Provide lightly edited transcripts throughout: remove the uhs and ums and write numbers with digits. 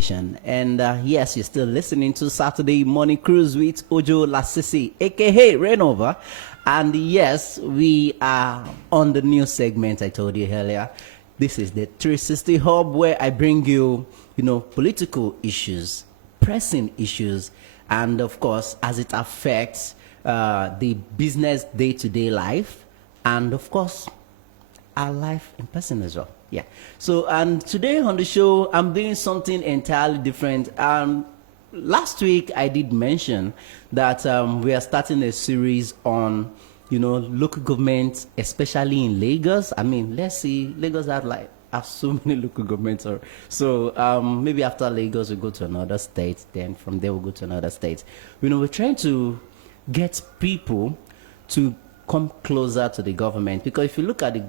station. And yes, you're still listening to Saturday Morning Cruise with Ojo Lasisi, aka Rainover. And yes, we are on the new segment I told you earlier. This is the 360 Hub, where I bring you, political issues, pressing issues, and of course, as it affects the business day-to-day life, and of course, our life in person as well. Yeah. So, and today on the show, I'm doing something entirely different. Last week, I did mention that we are starting a series on, local government, especially in Lagos. I mean, let's see, Lagos have so many local governments. So maybe after Lagos, we go to another state. Then from there, we'll go to another state. We're trying to get people to come closer to the government, because if you look at the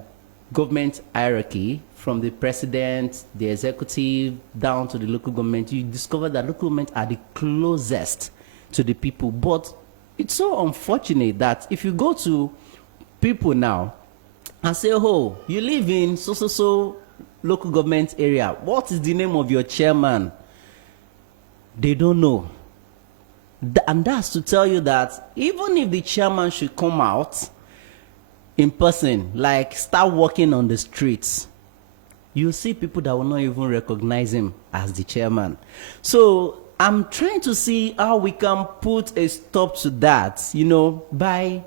government hierarchy, from the president, the executive, down to the local government, you discover that local government are the closest to the people. But it's so unfortunate that if you go to people now and say, oh, you live in so local government area, what is the name of your chairman? They don't know. And that's to tell you that even if the chairman should come out in person, like start walking on the streets, you see people that will not even recognize him as the chairman. So I'm trying to see how we can put a stop to that, by,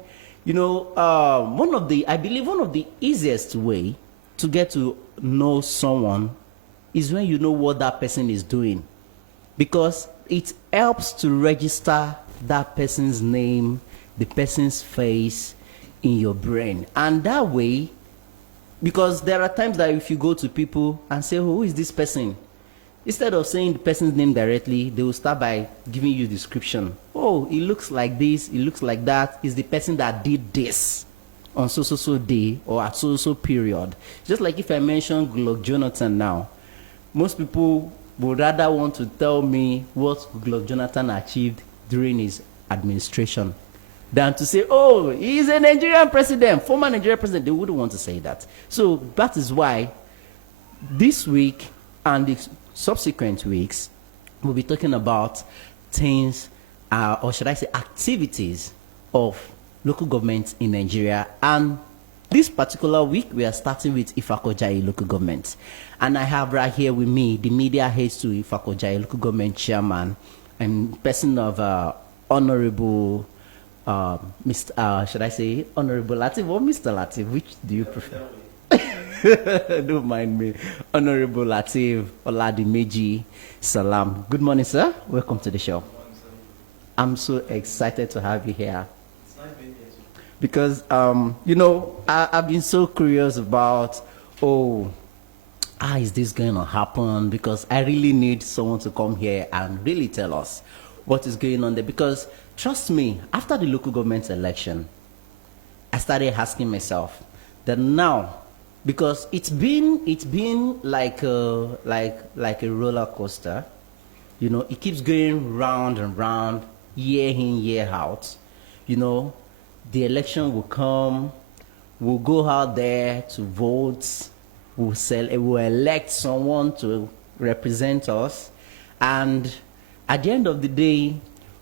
I believe one of the easiest way to get to know someone is when you know what that person is doing, because it helps to register that person's name, the person's face in your brain. And that way, because there are times that if you go to people and say, who is this person? Instead of saying the person's name directly, they will start by giving you description. Oh, it looks like this, it looks like that. Is the person that did this on so day or at so period. Just like if I mention Goodluck Jonathan now, most people would rather want to tell me what Goodluck Jonathan achieved during his administration than to say, oh, he's a Nigerian president, former Nigerian president. They wouldn't want to say that. So that is why this week and the subsequent weeks, we'll be talking about things, or should I say activities of local governments in Nigeria. And this particular week, we are starting with Ifako-Ijaiye Local Government. And I have right here with me the media heads to Ifako-Ijaiye Local Government Chairman and person of Honorable should I say Honorable Latif or Mr. Latif? Which do you prefer? Don't mind me. Honorable Latif Oladimeji Salam. Good morning, sir. Welcome to the show. Morning, I'm so excited to have you here. It's nice being here too. Because, I've been so curious about, how is this going to happen? Because I really need someone to come here and really tell us what is going on there. Because trust me, after the local government election, I started asking myself that now, because it's been like a roller coaster, it keeps going round and round, year in, year out. The election will come, we'll go out there to vote, we'll elect someone to represent us, and at the end of the day,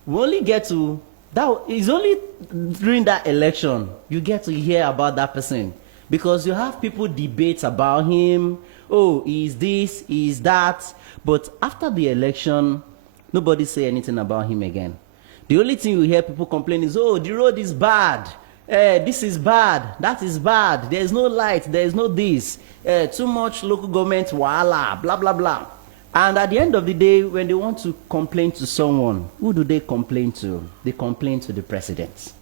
we only get to that. It's only during that election you get to hear about that person, because you have people debate about him. Oh, is this, is that? But after the election, nobody say anything about him again. The only thing you hear people complain is, oh, the road is bad. This is bad. That is bad. There is no light. There is no this. Too much local government, wahala, blah, blah, blah. And at the end of the day, when they want to complain to someone, who do they complain to? They complain to the president,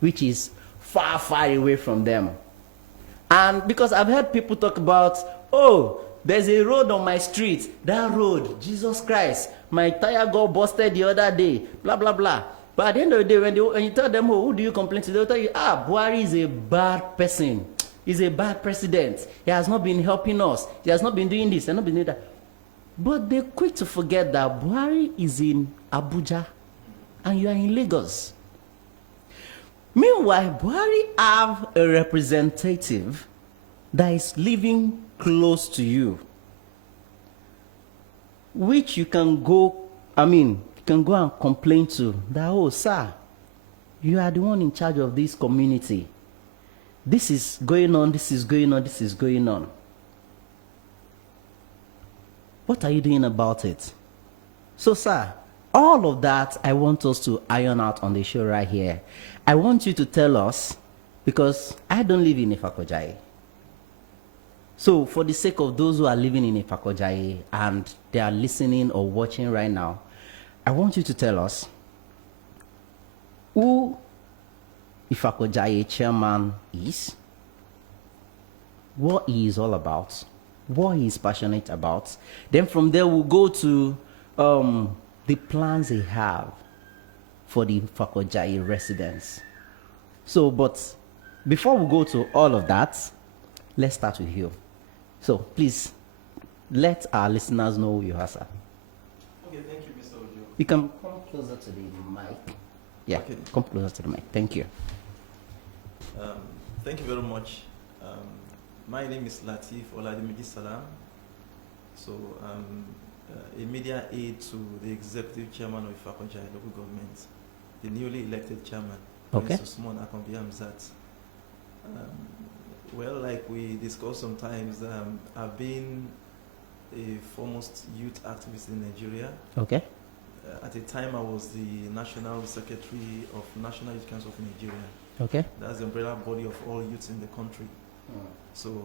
which is far, far away from them. And because I've heard people talk about, oh, there's a road on my street. That road, Jesus Christ, my tire got busted the other day, blah, blah, blah. But at the end of the day, when you tell them, oh, who do you complain to? They'll tell you, Buhari is a bad person. He's a bad president. He has not been helping us. He has not been doing this. He has not been doing that. But they're quick to forget that Buhari is in Abuja and you are in Lagos. Meanwhile, Buhari have a representative that is living close to you. which you can go, you can go and complain to that, oh, sir, you are the one in charge of this community. This is going on, this is going on, this is going on. What are you doing about it? So, sir, all of that I want us to iron out on the show right here. I want you to tell us, because I don't live in Ifako-Ijaiye. So, for the sake of those who are living in Ifako-Ijaiye and they are listening or watching right now, I want you to tell us who Ifako-Ijaiye chairman is, what he is all about, what he is passionate about. Then from there we'll go to the plans they have for the Ifako-Ijaiye residents. So, but before we go to all of that, let's start with you. So, please, let our listeners know who you are, sir. Okay, thank you, Mr. Ojo. You can come closer to the mic. Yeah, okay. Come closer to the mic. Thank you. Thank you very much. My name is Latif Oladimiji Salam. So I'm a media aide to the executive chairman of Ifako-Ijaiye Local Government, the newly elected chairman, Okay. Usman Akanbi Hamzat. Well, like we discussed sometimes, I've been a foremost youth activist in Nigeria. Okay. At the time, I was the National Secretary of National Youth Council of Nigeria. Okay. That's the umbrella body of all youths in the country. So,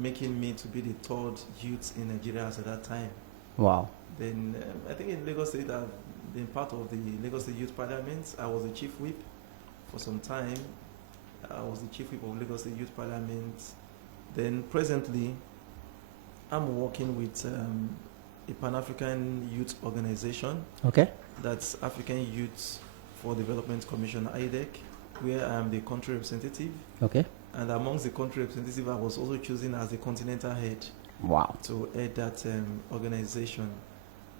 making me to be the third youth in Nigeria as at that time. Wow. Then, I think in Lagos State, I've been part of the Lagos State Youth Parliament. I was the chief whip for some time. I was the chief whip of Lagos State Youth Parliament. Then, presently, I'm working with a Pan-African youth organization. Okay. That's African Youth for Development Commission, IDEC, where I am the country representative. Okay. And amongst the country representative, I was also chosen as the continental head. Wow. To head that organization.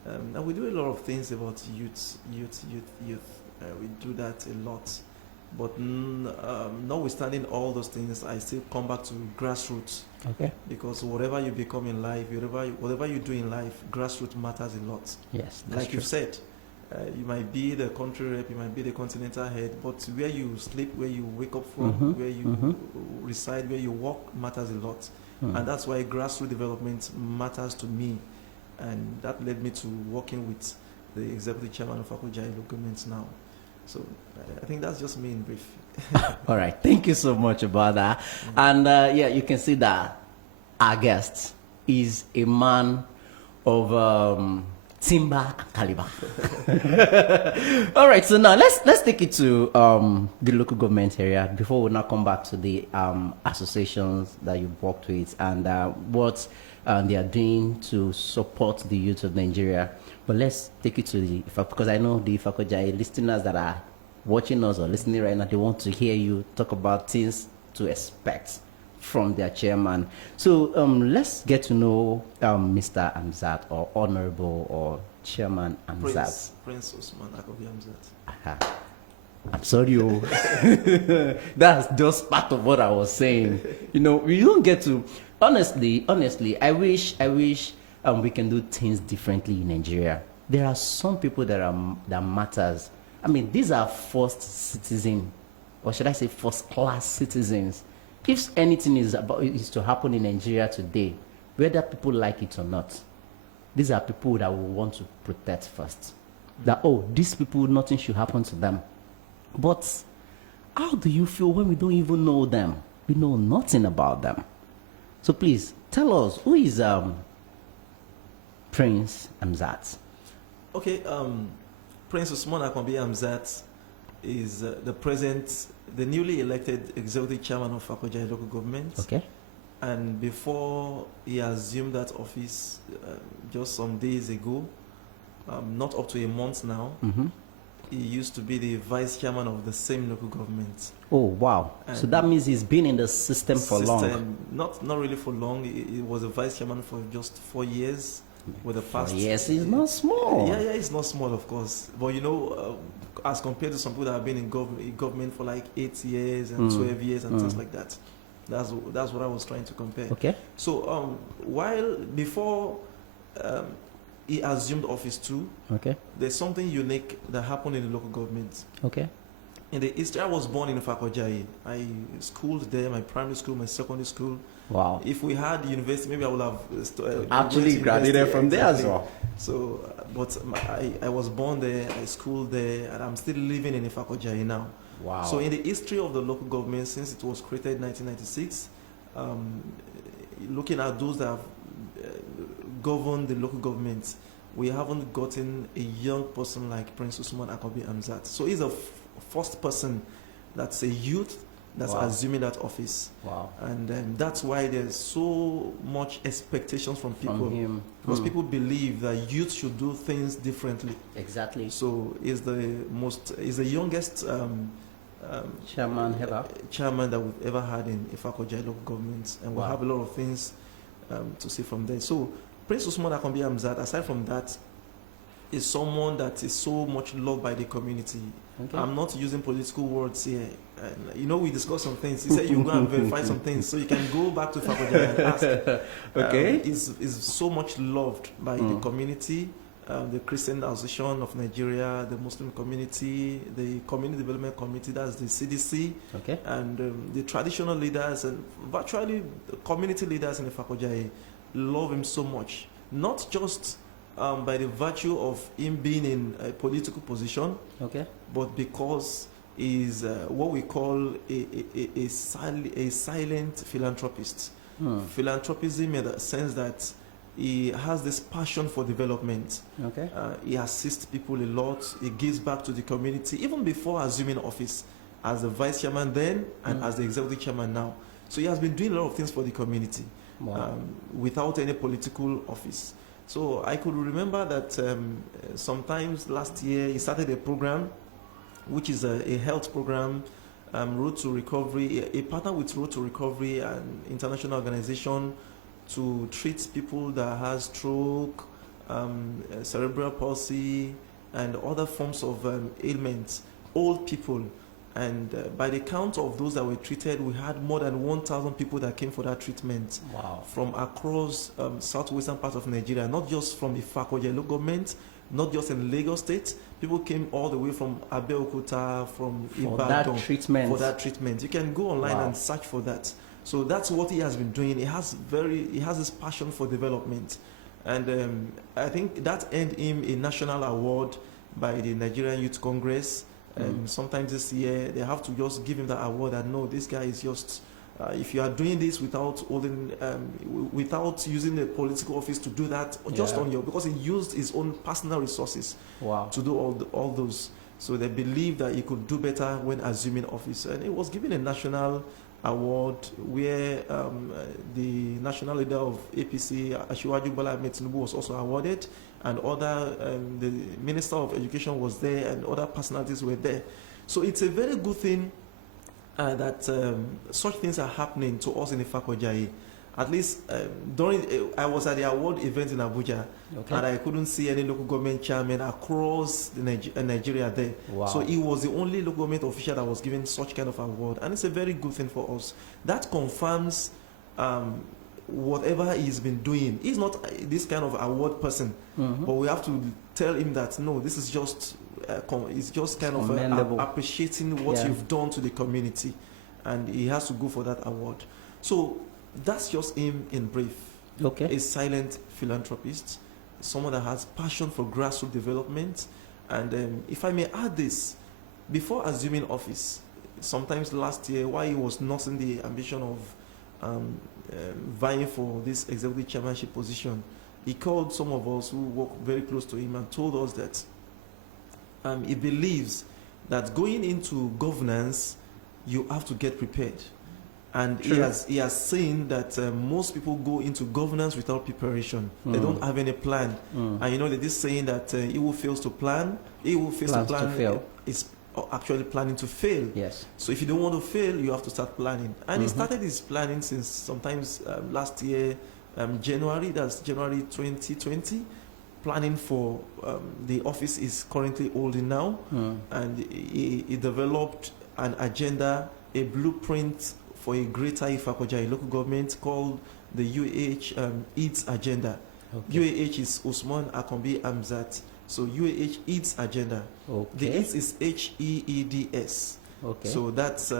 And we do a lot of things about youth. We do that a lot. But notwithstanding all those things, I still come back to grassroots. Okay. Because whatever you become in life, whatever you do in life, grassroots matters a lot. Yes. Like you said, you might be the country rep, you might be the continental head, but where you sleep, where you wake up from, where you reside, where you work matters a lot. And that's why grassroots development matters to me. And that led me to working with the executive chairman of Ifako-Ijaiye Local Government now. So I think that's just me in brief. All right. Thank you so much about that. And yeah, you can see that our guest is a man of timber and caliber. All right. So now let's take it to the local government area before we now come back to the associations that you've worked with and what they are doing to support the youth of Nigeria. But let's take it to the because I know the Ifako-Ijaiye listeners that are watching us or listening right now, they want to hear you talk about things to expect from their chairman. So Let's get to know Mr. Hamzat or Honorable or Chairman Hamzat. Prince Usman Akanbi Hamzat. I'm sorry, that's just part of what I was saying. You know, we don't get to honestly. I wish we can do things differently in Nigeria. There are some people that matters. I mean, these are first citizens, or should I say first class citizens. If anything is to happen in Nigeria today, whether people like it or not, these are people that we want to protect first. That, these people, nothing should happen to them. But how do you feel when we don't even know them? We know nothing about them. So please, tell us, who is Prince Hamzat? Okay, Prince Usman Akanbi Hamzat is the newly elected executive chairman of Ifako-Ijaiye Local Government. Okay. And before he assumed that office just some days ago, not up to a month now, he used to be the vice chairman of the same local government. Oh, wow. And so that means he's been in the system for long. Not really for long. He was a vice chairman for just 4 years. With the past 4 years is not small. Yeah, it's not small, of course. But you know, as compared to some people that have been in government for like 8 years and 12 years and things like that, that's what I was trying to compare. Okay. So before he assumed office too, Okay. there's something unique that happened in the local government. Okay. In the history, I was born in Ifako-Ijaiye. I schooled there, my primary school, my secondary school. Wow. If we had university, maybe I would have Actually graduated from there as well. So, but I was born there, I schooled there, and I'm still living in Ifako-Ijaiye now. Wow. So in the history of the local government, since it was created in 1996, looking at those that have governed the local government, we haven't gotten a young person like Prince Usman Akanbi Hamzat. So he's a first person that's a youth that's assuming that office. Wow. And that's why there's so much expectations from people. From him. Because people believe that youth should do things differently. Exactly. So he's the youngest Chairman ever. Chairman that we've ever had in Ifako-Ijaiye Local Government. And we'll have a lot of things to see from there. So Prince Usman Akanbi Hamzat, aside from that, is someone that is so much loved by the community. Okay. I'm not using political words here. And, we discussed some things. He said you go and verify some things, so you can go back to Ifako-Ijaiye and ask. Okay. Is so much loved by the community, the Christian Association of Nigeria, the Muslim community, the Community Development Committee, that's the CDC, okay, and the traditional leaders and virtually the community leaders in Ifako-Ijaiye love him so much. Not just by the virtue of him being in a political position, okay, but because he's what we call a silent philanthropist. Philanthropism in the sense that he has this passion for development. Okay. He assists people a lot. He gives back to the community, even before assuming office as the vice chairman then and as the executive chairman now. So he has been doing a lot of things for the community without any political office. So I could remember that sometimes last year he started a program, which is a health program, Road to Recovery. A partner with Road to Recovery, an international organization, to treat people that have stroke, cerebral palsy, and other forms of ailments, old people. And by the count of those that were treated, we had more than 1,000 people that came for that treatment. Wow. From across southwestern part of Nigeria, not just from the Ifako-Ijaiye Local Government, not just in Lagos State. People came all the way from Abeokuta, from Ibadan for that treatment. You can go online and search for that. So that's what he has been doing. He has this passion for development, and I think that earned him a national award by the Nigerian Youth Congress. Sometimes this year they have to just give him that award. And no, this guy is just. If you are doing this without holding, without using the political office to do that, just on because he used his own personal resources to do all those. So they believe that he could do better when assuming office, and he was given a national award where the national leader of APC, Asiwaju Bola Ahmed Tinubu, was also awarded, and the Minister of Education was there, and other personalities were there. So it's a very good thing that such things are happening to us in Ifako-Ijaiye. At least I was at the award event in Abuja, and I couldn't see any local government chairman across Nigeria there. Wow. So he was the only local government official that was given such kind of award, and it's a very good thing for us. That confirms whatever he's been doing. He's not this kind of award person, but we have to tell him that no, this is just it's just kind of appreciating what you've done to the community, and he has to go for that award. So that's just him in brief. Okay. A silent philanthropist, someone that has passion for grassroots development. And if I may add this, before assuming office, sometimes last year, while he was not in the ambition of vying for this executive chairmanship position, he called some of us who work very close to him and told us that he believes that going into governance, you have to get prepared. And he has seen that most people go into governance without preparation. They don't have any plan. And there's this saying that he who fails to plan, is actually planning to fail. Yes. So if you don't want to fail, you have to start planning. And he started his planning since sometimes last year, January, that's January 2020. Planning for the office is currently holding now. And he developed an agenda, a blueprint for a Greater Ifako-Ijaiye Local Government called the UAH H.E.E.D.S Agenda. Okay. UAH is Usman Akanbi Hamzat. So UAH H.E.E.D.S Agenda. Okay. The H is H-E-E-D-S. Okay. So that's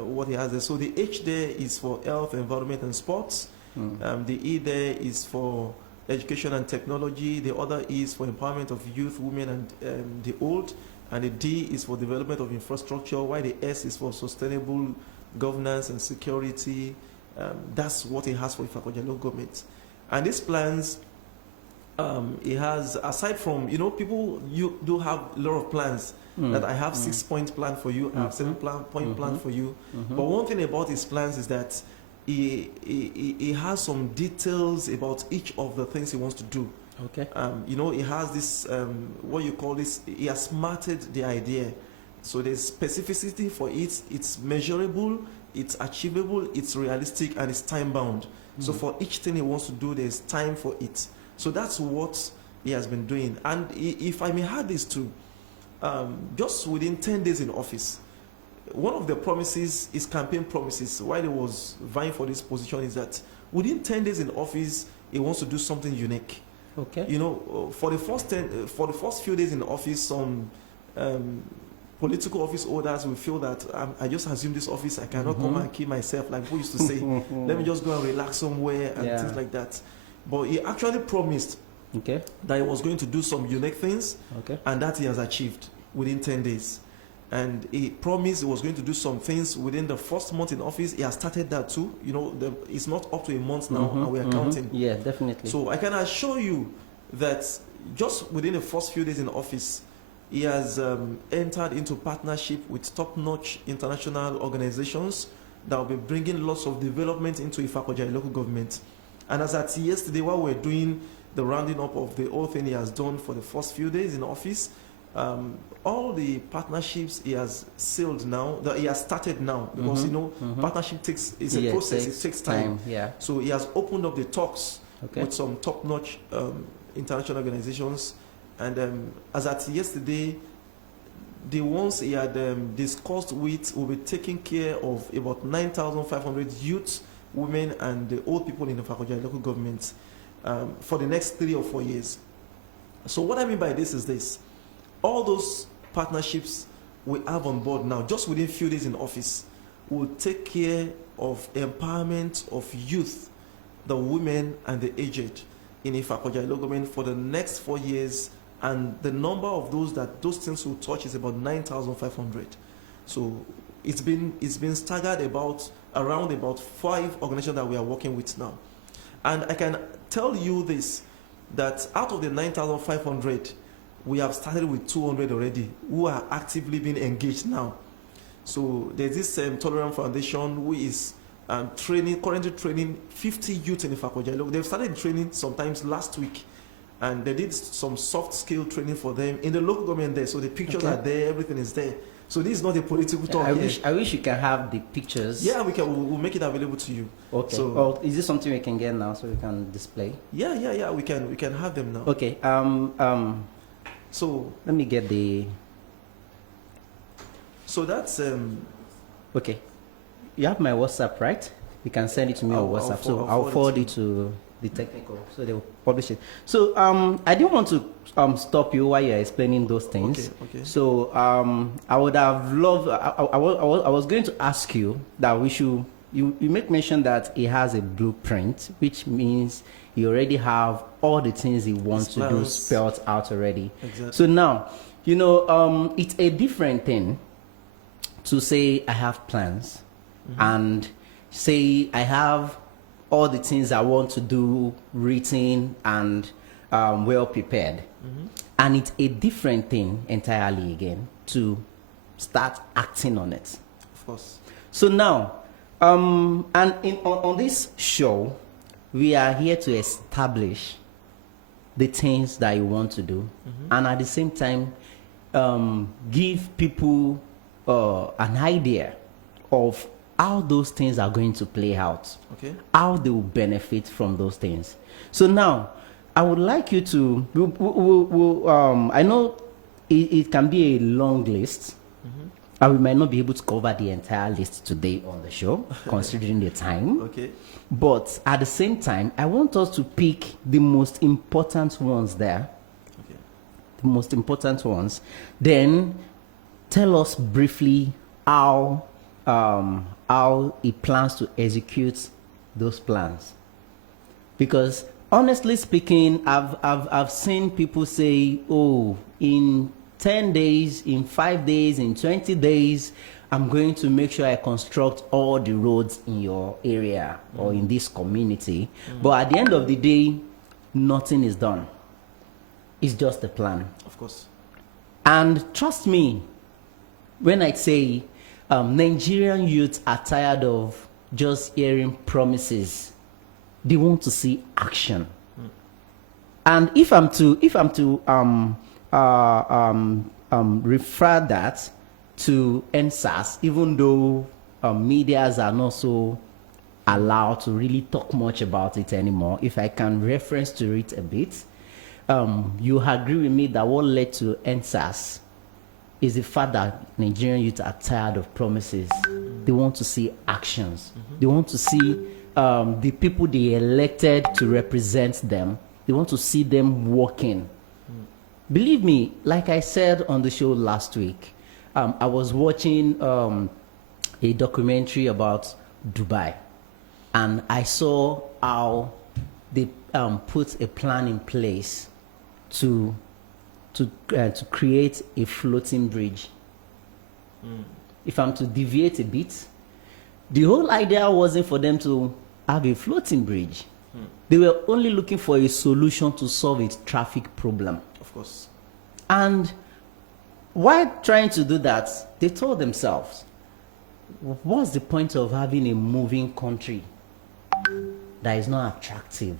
what he has there. So the H there is for health, environment, and sports. The E there is for education and technology. The other E is for empowerment of youth, women, and the old. And the D is for development of infrastructure. While the S is for sustainable governance and security. That's what he has for Ifako-Ijaiye Local Government. And these plans, it has, aside from, people, you do have a lot of plans. That I have 6-point plan for you, I have 7-point plan for you. But one thing about his plans is that he has some details about each of the things he wants to do. Okay. He has this, what you call this, he has smarted the idea. So there's specificity for it, it's measurable, it's achievable, it's realistic, and it's time bound. So for each thing he wants to do, there's time for it. So that's what he has been doing. And if I may add this too, just within 10 days in office, one of the promises, his campaign promises, while he was vying for this position, is that within 10 days in office, he wants to do something unique. Okay. For the first few days in office, some political office holders will feel that I just assume this office, I cannot come and kill myself, like we used to say. Let me just go and relax somewhere and things like that. But he actually promised that he was going to do some unique things, and that he has achieved within 10 days. And he promised he was going to do some things within the first month in office. He has started that too. It's not up to a month now, and we are counting. Yeah, definitely. So I can assure you that just within the first few days in office, he has entered into partnership with top-notch international organizations that will be bringing lots of development into Ifako-Ijaiye Local Government. And as at yesterday, while we're doing the rounding up of the whole thing he has done for the first few days in office, all the partnerships he has sealed now, that he has started now, because partnership is a process, it takes time. Yeah. So he has opened up the talks with some top-notch international organizations, and as at yesterday, the ones he had discussed with will be taking care of about 9,500 youths, women, and the old people in the Ifako-Ijaiye Local Government for the next 3 or 4 years. So what I mean by this is this: all those partnerships we have on board now, just within a few days in office, will take care of empowerment of youth, the women, and the aged in Ifako-Ijaiye Local Government for the next 4 years. And the number of those things will touch is about 9,500. So it's been staggered around about 5 organizations that we are working with now. And I can tell you this, that out of the 9,500, we have started with 200 already who are actively being engaged now. So there's this Tolerant Foundation who is currently training 50 youth in Ifako-Ijaiye. They've started training sometimes last week, and they did some soft skill training for them in the local government there. So the pictures are there, everything is there. So this is not a political talk. I wish you can have the pictures. Yeah, we'll make it available to you. Okay. So, is this something we can get now so we can display? Yeah. We can have them now. Okay. So let me get the. So that's Okay. You have my WhatsApp, right? You can send it to me on WhatsApp. I'll forward it to the technical, so they will publish it. So I didn't want to stop you while you're explaining those things. Okay. So I would have loved. I was going to ask you that we should. You make mention that he has a blueprint, which means he already have all the things he wants to do spelled out already. Exactly. So now, it's a different thing to say I have plans and say I have all the things I want to do written and well prepared. And it's a different thing entirely again to start acting on it. Of course. So now, on this show, we are here to establish the things that you want to do, and at the same time, give people an idea of how those things are going to play out, how they will benefit from those things. So now, I would like you to, I know it can be a long list, we might not be able to cover the entire list today on the show, considering the time. Okay. But at the same time, I want us to pick the most important ones there. Okay. The most important ones. Then tell us briefly how he plans to execute those plans. Because honestly speaking, I've seen people say, oh, in 10 days, in 5 days, in 20 days, I'm going to make sure I construct all the roads in your area or in this community. But at the end of the day, nothing is done. It's just a plan. Of course. And trust me, when I say Nigerian youth are tired of just hearing promises, they want to see action. And if I'm to refer that to NSAS, even though medias are not so allowed to really talk much about it anymore, if I can reference to it a bit, you agree with me that what led to NSAS is the fact that Nigerian youth are tired of promises. They want to see actions. They want to see the people they elected to represent them. They want to see them working. Believe me, like I said on the show last week, I was watching a documentary about Dubai, and I saw how they put a plan in place to create a floating bridge. If I'm to deviate a bit, the whole idea wasn't for them to have a floating bridge. They were only looking for a solution to solve a traffic problem. Of course. And while trying to do that, they told themselves, what's the point of having a moving country that is not attractive?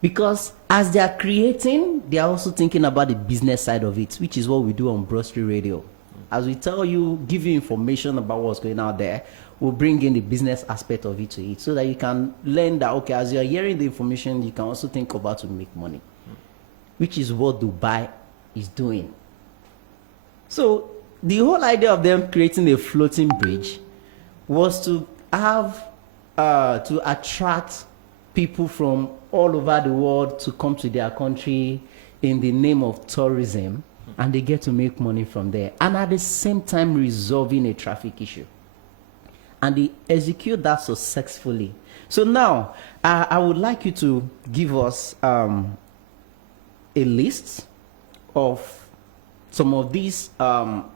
Because as they are creating, they are also thinking about the business side of it, which is what we do on Broad Street Radio. As we tell you, give you information about what's going on there, we'll bring in the business aspect of it to it so that you can learn that, okay, as you're hearing the information, you can also think about to make money, which is what Dubai is doing. So the whole idea of them creating a floating bridge was to have, to attract people from all over the world to come to their country in the name of tourism, and they get to make money from there, and at the same time resolving a traffic issue. And they execute that successfully. So now, I would like you to give us a list of some of these of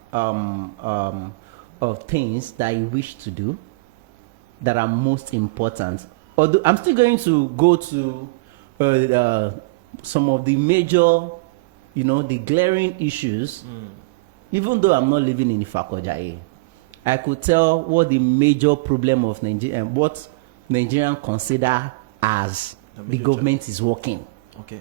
things that you wish to do that are most important. Although I'm still going to go to some of the major, the glaring issues. Even though I'm not living in Ifako-Ijaiye, I could tell what the major problem of Nigeria and what Nigerians consider as the government is working. Okay.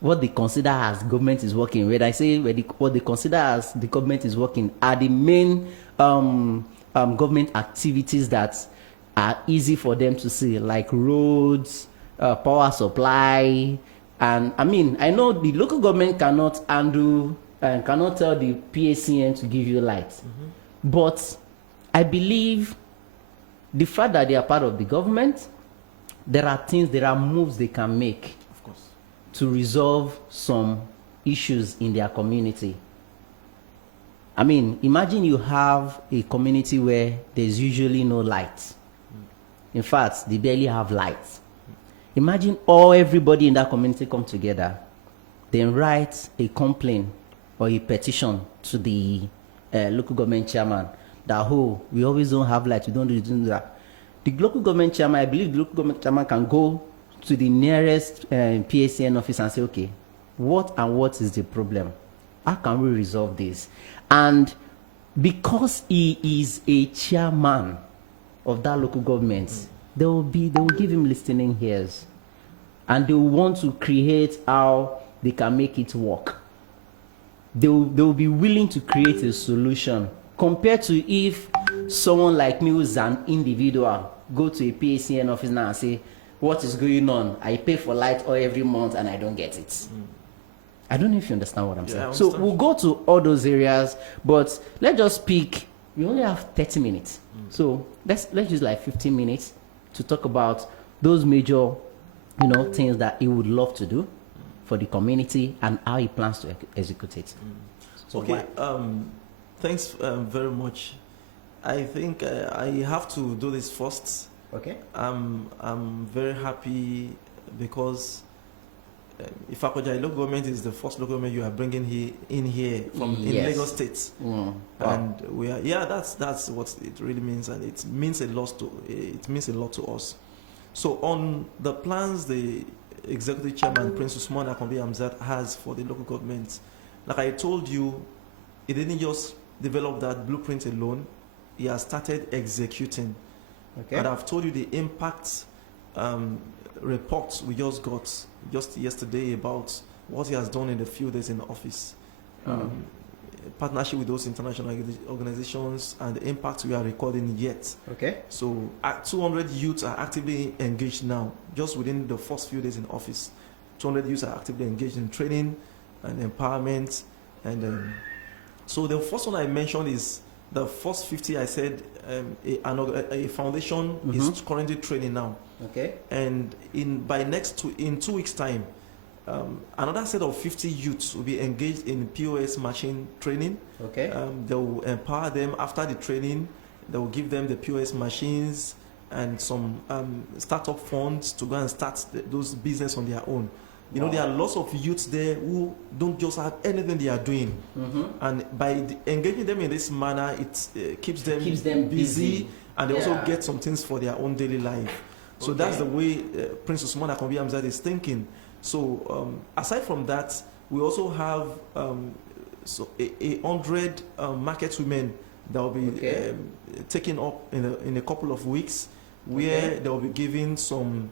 What they consider as government is working. When I say what they consider as the government is working are the main government activities that are easy for them to see, like roads, power supply, and I know the local government cannot handle and cannot tell the PACN to give you lights, but I believe the fact that they are part of the government, there are moves they can make, of course, to resolve some issues in their community. Imagine you have a community where there's usually no lights. In fact, they barely have lights. Imagine everybody in that community come together, then write a complaint or a petition to the local government chairman that, we always don't have lights, we don't do that. The local government chairman, I believe the local government chairman can go to the nearest PACN office and say, okay, what is the problem? How can we resolve this? And because he is a chairman of that local government, they will give him listening ears, and they will want to create how they can make it work. They will be willing to create a solution, compared to if someone like me who's an individual go to a PACN office now and say, what is going on? I pay for light oil every month and I don't get it. I don't know if you understand what I'm Yeah, I saying. So understand. we'll go to all those areas, but let's just speak. We only have 30 minutes. So let's use like 15 minutes to talk about those major, things that he would love to do for the community and how he plans to execute it. So Okay. Thanks very much. I think I have to do this first. Okay. I'm very happy because Ifako-Ijaiye Local Government is the first local government you are bringing in here from in Yes. Lagos State, Wow. and we are that's what it really means, and it means a lot to us. So on the plans the Executive Chairman Prince Usman Akanbi Hamzat has for the local government, like I told you, he didn't just develop that blueprint alone. He has started executing. Okay. And I've told you the impact reports we just got just yesterday about what he has done in the few days in office. Partnership with those international organizations and the impact we are recording yet. Okay. So 200 youths are actively engaged now, just within the first few days in office. 200 youths are actively engaged in training and empowerment. And so the first one I mentioned is the first 50. I said a foundation is currently training now. Okay. And in 2 weeks' time, another set of 50 youths will be engaged in POS machine training. Okay. They will empower them after the training. They will give them the POS machines and some startup funds to go and start those business on their own. There are lots of youths there who don't just have anything they are doing. And by engaging them in this manner, it keeps them busy, and they also get some things for their own daily life. So that's the way Prince Usman Akanbi Hamzat is thinking. So aside from that, we also have 100 market women that will be taken up in a couple of weeks, where they will be given some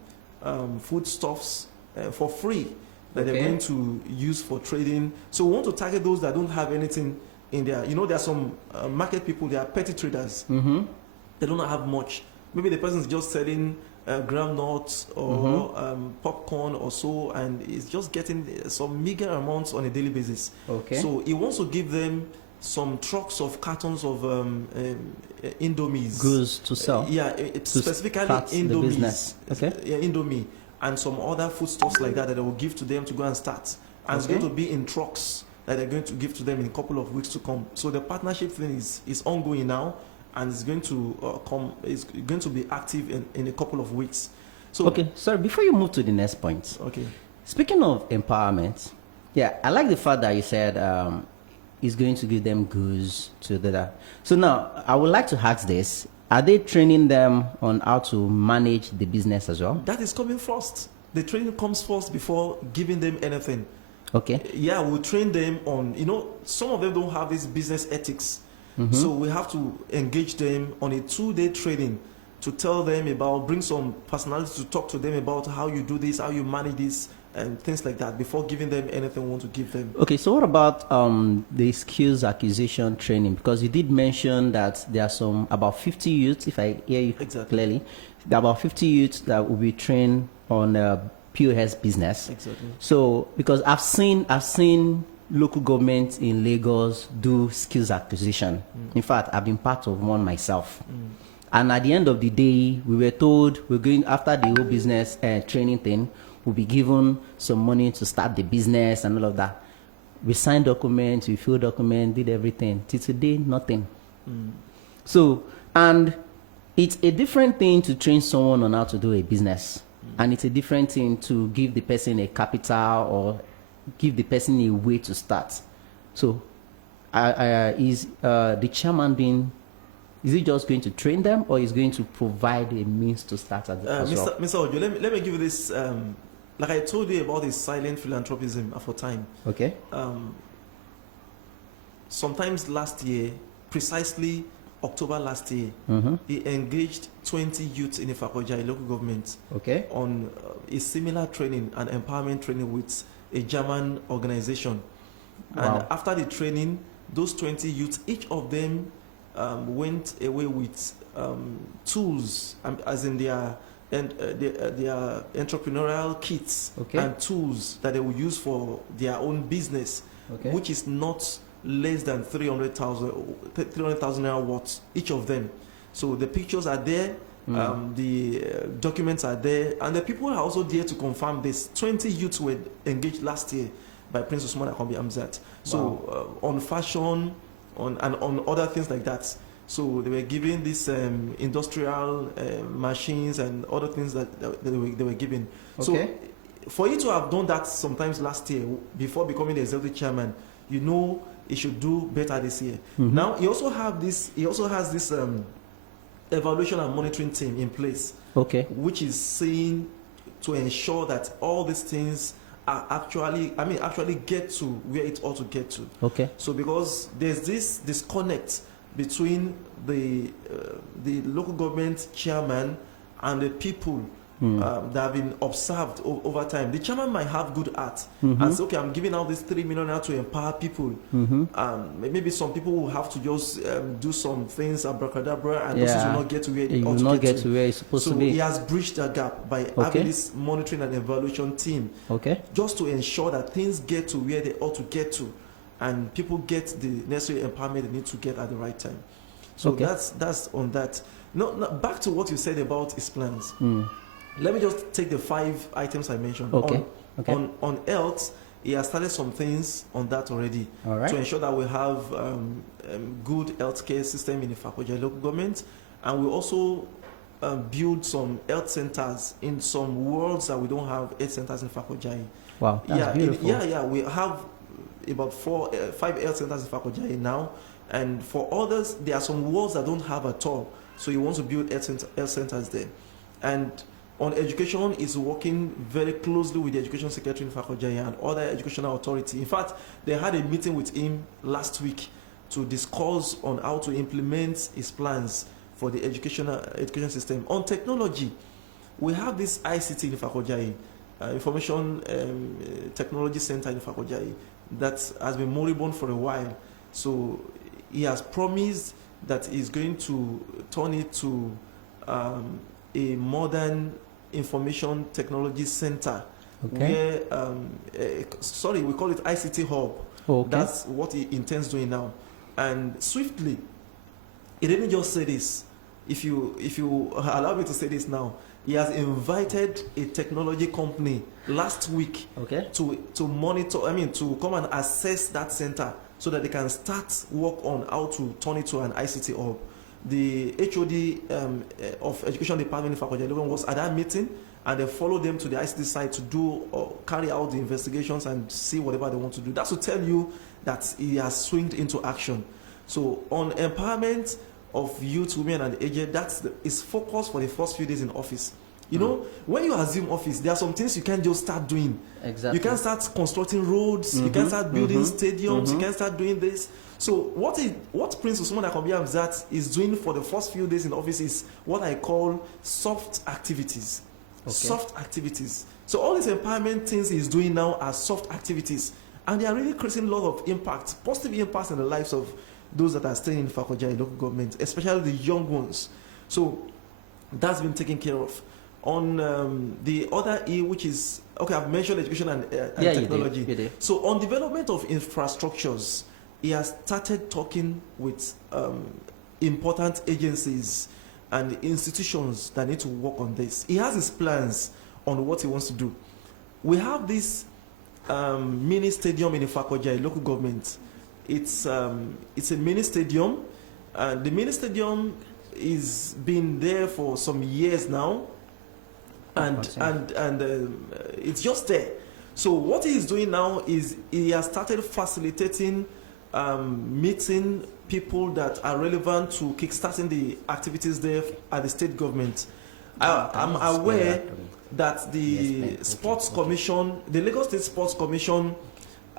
foodstuffs for free that they're going to use for trading. So we want to target those that don't have anything in there. There are some market people, they are petty traders. They don't have much. Maybe the person is just selling groundnuts or popcorn or so, and is just getting some meager amounts on a daily basis. So he wants to give them some trucks of cartons of Indomies. Goods to sell. Specifically Indomies. Indomie. And some other foodstuffs like that they will give to them to go and start. And it's going to be in trucks that they're going to give to them in a couple of weeks to come. So the partnership thing is ongoing now, and it's going to it's going to be active in a couple of weeks. So sorry, before you move to the next point. Speaking of empowerment, I like the fact that you said he's going to give them goods to do that. So now I would like to ask this. Are they training them on how to manage the business as well? That is coming first. The training comes first before giving them anything. We'll train them on, some of them don't have this business ethics. So we have to engage them on a 2-day training to tell them bring some personality to talk to them about how you do this, how you manage this, and things like that before giving them anything we want to give them. So what about the skills acquisition training? Because you did mention that there are about 50 youths, if I hear you clearly, there are about 50 youths that will be trained on POS business. So because I've seen local government in Lagos do skills acquisition. In fact, I've been part of one myself. And at the end of the day, we were told we're going after the whole business training thing. We'll be given some money to start the business and all of that. We signed documents, we filled documents, did everything. Till today, nothing. So, and it's a different thing to train someone on how to do a business. And it's a different thing to give the person a capital or give the person a way to start. So, is the chairman is he just going to train them, or is going to provide a means to start as well? Mr. Ojo, let me give you this. Like I told you about this silent philanthropism for time. Sometimes last year, precisely October last year, he engaged 20 youths in Ifako-Ijaiye Local Government on a similar training and empowerment training with a German organization. And after the training, those 20 youths, each of them went away with tools, as in their and their entrepreneurial kits and tools that they will use for their own business, which is not less than 300,000 naira worth each of them. So the pictures are there, the documents are there, and the people are also there to confirm this. 20 youths were engaged last year by Prince Usman Akanbi Hamzat. So on fashion, on other things like that. So they were given these industrial machines and other things that they were given. So for you to have done that sometimes last year before becoming the executive chairman, you know he should do better this year. Now he also has this evaluation and monitoring team in place, which is seen to ensure that all these things are actually get to where it ought to get to. So because there's this disconnect between the local government chairman and the people that have been observed over time. The chairman might have good art and say, okay, I'm giving out this 3 million now to empower people. Maybe some people will have to just do some things, abracadabra, and those will not get to where they ought to get to. Where it's supposed to be. So he has bridged that gap by having this monitoring and evaluation team, just to ensure that things get to where they ought to get to, and people get the necessary empowerment they need to get at the right time. So that's on that. Now, back to what you said about his plans. Let me just take the 5 items I mentioned. On health, he has started some things on that already to ensure that we have good healthcare system in the Ifako-Ijaiye Local Government, and we also build some health centers in some wards that we don't have health centers in Ifako-Ijaiye. Wow, that's beautiful. We have about 5 health centers in Ifako-Ijaiye now, and for others, there are some wards that don't have at all. So he wants to build health centers there. And on education, is working very closely with the education secretary in Ifako-Ijaiye and other educational authority. In fact, they had a meeting with him last week to discuss on how to implement his plans for the education system. On technology, we have this ICT in Ifako-Ijaiye, Information Technology Center in Ifako-Ijaiye, that has been moribund for a while. So he has promised that he's going to turn it to a modern information technology center, where we call it ICT hub. That's what he intends doing now. And swiftly, he didn't just say this. If you allow me to say this now, he has invited a technology company last week to monitor, to come and assess that center so that they can start work on how to turn it to an ICT hub. The HOD of Education Department in Ifako-Ijaiye was at that meeting, and they followed them to the ICT site to do carry out the investigations and see whatever they want to do. That's to tell you that he has swinged into action. So on empowerment of youth, women, and the aged, that's his focus for the first few days in office. You know, when you assume office, there are some things you can't just start doing. You can't start constructing roads. You can't start building stadiums. You can't start doing this. So what Prince Usman Akanbi Hamzat is doing for the first few days in office is what I call soft activities. Soft activities. So all these empowerment things he's doing now are soft activities, and they are really creating a lot of impact, positive impact in the lives of those that are staying in Ifako-Ijaiye Local Government, especially the young ones. So that's been taken care of. On the other E, which is I've mentioned education and technology. You did. So on development of infrastructures, he has started talking with important agencies and institutions that need to work on this. He has his plans on what he wants to do. We have this mini stadium in Ifako-Ijaiye Local Government. It's a mini stadium, and the mini stadium is been there for some years now, and it's just there. So what he is doing now is he has started facilitating meeting people that are relevant to kickstarting the activities there at the state government. I'm aware that the Sports Commission, the Lagos State Sports Commission,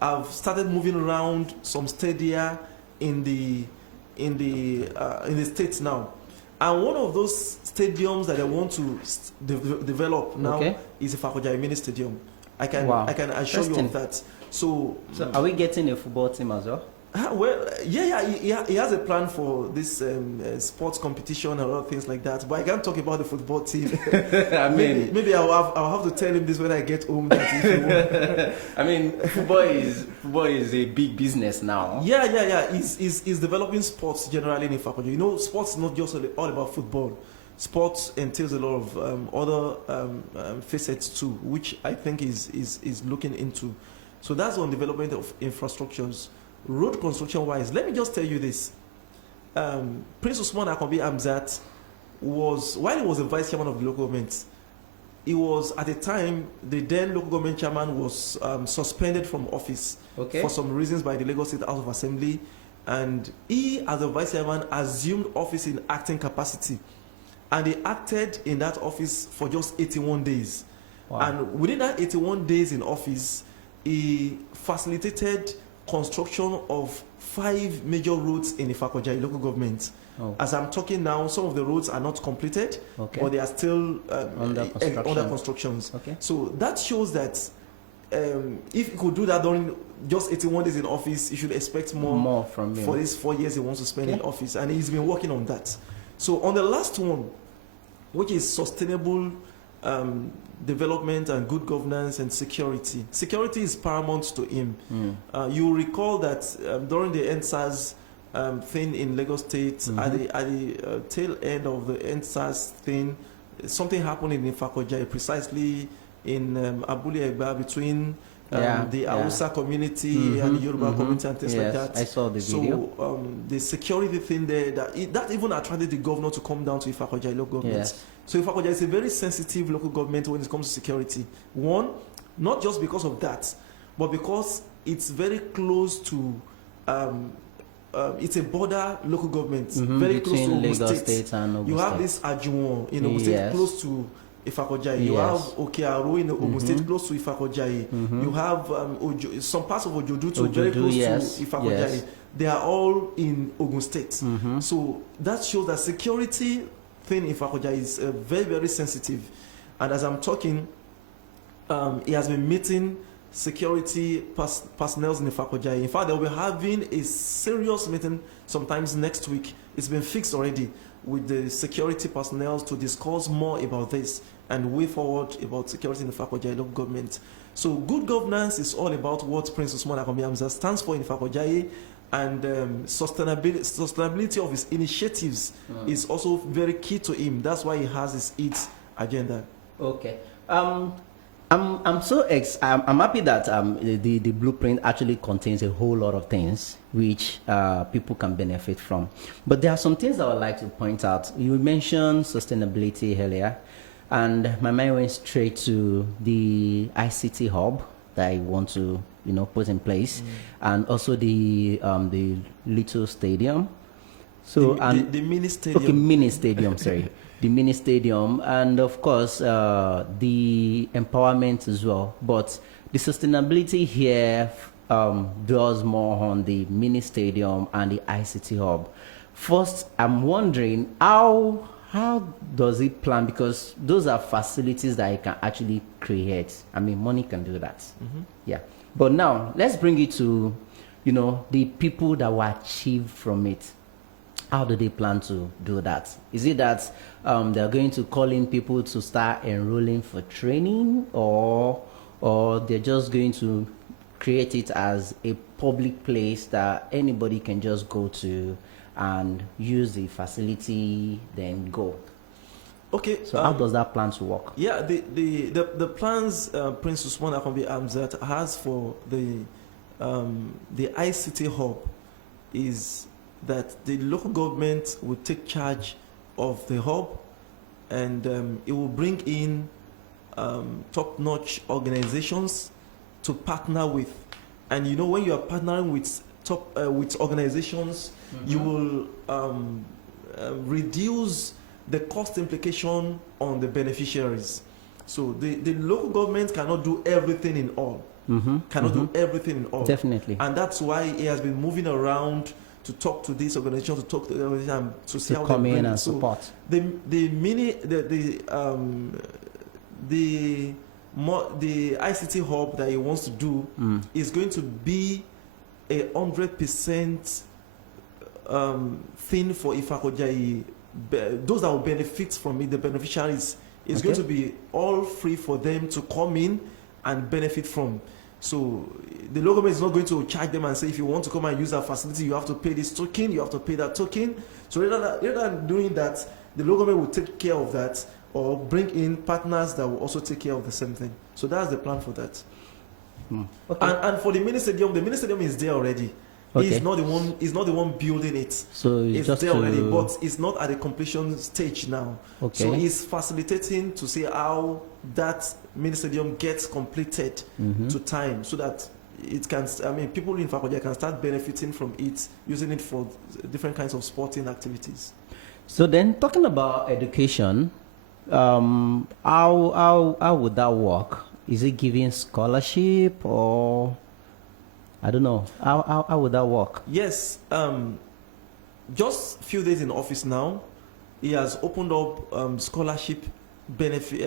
have started moving around some stadia in the states now. And one of those stadiums that they want to develop now is the Ifako-Ijaiye Mini Stadium. I can assure you of that. So are we getting a football team as well? He has a plan for this sports competition and other things like that. But I can't talk about the football team. I mean, maybe I'll have to tell him this when I get home. That if he won't. I mean, football is a big business now. Yeah. He's developing sports generally in Ifako-Ijaiye. You know, sports is not just all about football. Sports entails a lot of other facets too, which I think is looking into. So that's on development of infrastructures. Road construction wise, let me just tell you this. Prince Usman Akanbi Hamzat while he was the vice chairman of the local government, he was at the time the then local government chairman was suspended from office for some reasons by the Lagos State House of Assembly, and he as the vice chairman assumed office in acting capacity, and he acted in that office for just 81 days. Wow. And within that 81 days in office, he facilitated construction of 5 major roads in Ifako-Ijaiye Local Government. Oh. As I'm talking now, some of the roads are not completed, but they are still under constructions. Okay. So that shows that if he could do that during just 81 days in office, you should expect more from him for these 4 years he wants to spend in office, and he's been working on that. So on the last one, which is sustainable development and good governance and security. Security is paramount to him. You recall that during the NSAS thing in Lagos State, at the tail end of the NSAS thing, something happened in Ifako-Ijaiye, precisely in Abule Egba, between the Hausa community and the Yoruba community and things like that. I saw the video. So the security thing there, that even attracted the governor to come down to Ifako-Ijaiye Local Government. Yes. So Ifako-Ijaiye is a very sensitive local government when it comes to security. One, not just because of that, but because it's very close to, it's a border local government, very close to Ogun State. And Ogun you have State. this Ajuwon in Ogun State, close to Ifako-Ijaiye. You have Okearo in Ogun State, close to Ifako-Ijaiye. You have some parts of Ojodu, very close to Ifako-Ijaiye. Yes. They are all in Ogun State. So that shows that security thing in Ifako-Ijaiye is very, very sensitive. And as I'm talking, he has been meeting security personnel in Ifako-Ijaiye. In fact, they'll be having a serious meeting sometimes next week. It's been fixed already with the security personnel to discuss more about this and way forward about security in the Ifako-Ijaiye Local Government. So good governance is all about what Prince Usman Akanbi Hamzat stands for in Ifako-Ijaiye, and sustainability of his initiatives is also very key to him. That's why he has his H.E.E.D.S agenda. Okay. I'm happy that the blueprint actually contains a whole lot of things which people can benefit from. But there are some things I would like to point out. You mentioned sustainability earlier, and my mind went straight to the ICT hub that I want to put in place, and also the little stadium. So the mini stadium. Okay, mini stadium. Sorry. The mini stadium, and of course the empowerment as well. But the sustainability here dwells more on the mini stadium and the ICT hub. First, I'm wondering how does it plan, because those are facilities that I can actually create. I mean, money can do that. Yeah. But now let's bring it to the people that will achieve from it. How do they plan to do that? Is it that they're going to call in people to start enrolling for training, or they're just going to create it as a public place that anybody can just go to and use the facility, then go? Okay. So how does that plan to work? Yeah, the plans Prince Usman Akanbi Hamzat has for the ICT hub is that the local government will take charge of the hub, and it will bring in top-notch organizations to partner with. And when you are partnering with with organizations, you will reduce the cost implication on the beneficiaries. So the local government cannot do everything in all. Do everything in all. Definitely. And that's why he has been moving around to talk to this organization, to talk to the organization, to see how come they in and support. The ICT hub that he wants to do is going to be 100% thing for Ifako-Ijaiye. Those that will benefit from it, the beneficiaries, it's going to be all free for them to come in and benefit from. So the local government is not going to charge them and say, if you want to come and use our facility, you have to pay this token, you have to pay that token. So rather than doing that, the local government will take care of that, or bring in partners that will also take care of the same thing. So that's the plan for that. Okay. And for the mini stadium is there already. Okay. He's not the one building it. So it's just there already, but it's not at the completion stage now. Okay. So he's facilitating to see how that mini stadium gets completed to time, so that it can. I mean, people in Ifako-Ijaiye can start benefiting from it, using it for different kinds of sporting activities. So then, talking about education, how would that work? Is it giving scholarship, or I don't know? How would that work? Yes, just a few days in office now, he has opened up scholarship benefit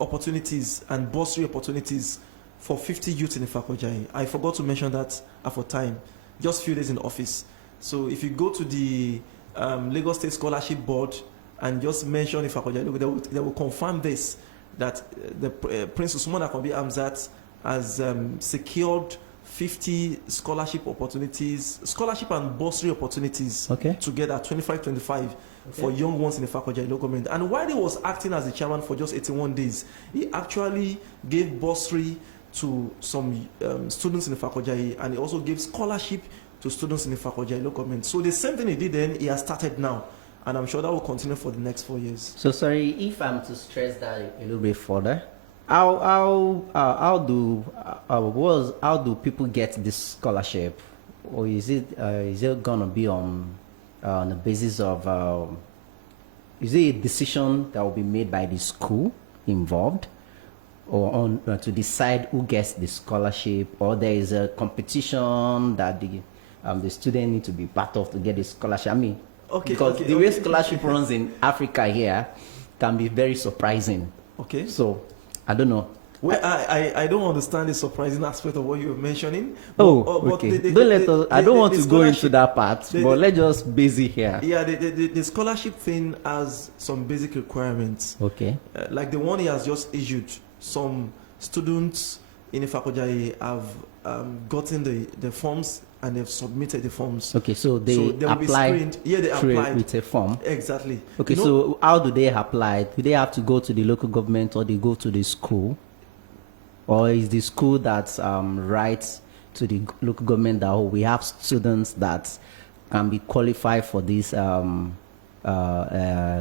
opportunities and bursary opportunities for 50 youth in Ifako-Ijaiye. I forgot to mention that for time. Just a few days in office. So if you go to the Lagos State Scholarship Board and just mention Ifako-Ijaiye, they will confirm this, that the Prince Usman Akanbi Hamzat has secured 50 scholarship opportunities, scholarship and bursary opportunities together, 25 for young ones in the Ifako-Ijaiye Local Government. And while he was acting as the chairman for just 81 days, he actually gave bursary to some students in the Ifako-Ijaiye, and he also gave scholarship to students in the Ifako-Ijaiye Local Government. So the same thing he did then, he has started now. And I'm sure that will continue for the next 4 years. So sorry, if I'm to stress that a little bit further, how do people get this scholarship, or is it gonna be on the basis of is it a decision that will be made by the school involved, or on to decide who gets the scholarship, or there is a competition that the student need to be part of to get the scholarship? I mean, because the way scholarship runs in Africa here can be very surprising. Okay. So I don't know. Well, I don't understand the surprising aspect of what you're mentioning. Okay. I don't want to go into that part, but let's just base it here. Yeah, the scholarship thing has some basic requirements. Okay. Like the one he has just issued, some students in Ifako-Ijaiye have gotten the forms and they've submitted the forms. Okay, so they applied. Yeah, they applied with a form. Exactly. Okay, so how do they apply? Do they have to go to the local government, or they go to the school, or is the school that writes to the local government that we have students that can be qualified for this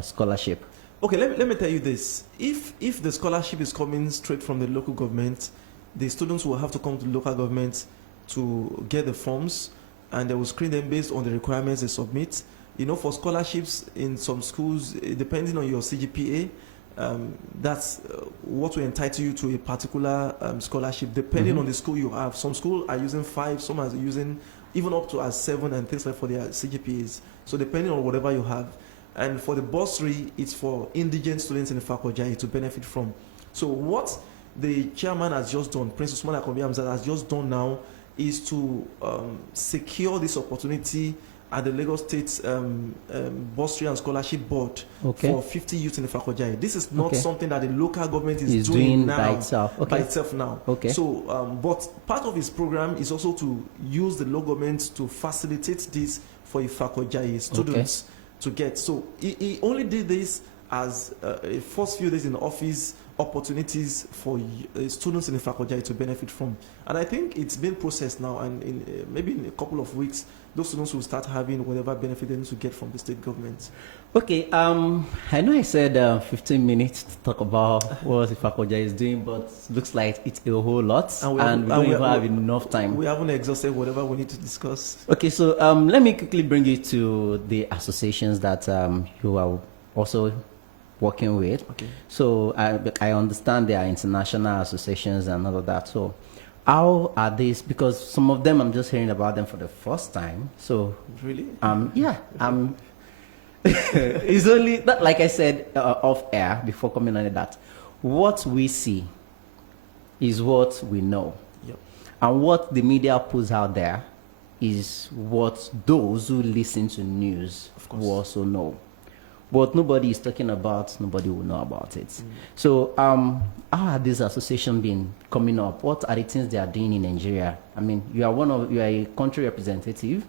scholarship? Okay, let me tell you this. If the scholarship is coming straight from the local government, the students will have to come to the local government to get the forms, and they will screen them based on the requirements they submit. You know, for scholarships in some schools, depending on your CGPA, that's what will entitle you to a particular scholarship, depending on the school you have. Some schools are using 5, some are using even up to as 7 and things like for their CGPAs. So depending on whatever you have. And for the bursary, it's for indigent students in the Ifako-Ijaiye to benefit from. So what the chairman has just done, Prince Usman Akanbi Hamzat has just done now, is to secure this opportunity at the Lagos State Bursary and Scholarship Board for 50 youth in the Ifako-Ijaiye. This is not something that the local government is doing now by itself now. So, but part of his program is also to use the local government to facilitate this for Ifako-Ijaiye students to get. So he only did this as a first few days in office, opportunities for students in Ifako-Ijaiye to benefit from. And I think it's been processed now, and in maybe in a couple of weeks, those students will start having whatever benefit they need to get from the state government. Okay, I know I said 15 minutes to talk about what Ifako-Ijaiye is doing, but looks like it's a whole lot, and we don't even have enough time. We haven't exhausted whatever we need to discuss. Okay, so let me quickly bring you to the associations that you are also working with. Okay. So I understand there are international associations and all of that. So how are these? Because some of them I'm just hearing about them for the first time. So really, yeah, it's only that, like I said off air before coming on that, what we see is what we know, and what the media puts out there is what those who listen to news Of course. will also know. But nobody is talking about, nobody will know about it. So how have this association been coming up? What are the things they are doing in Nigeria? I mean, you are a country representative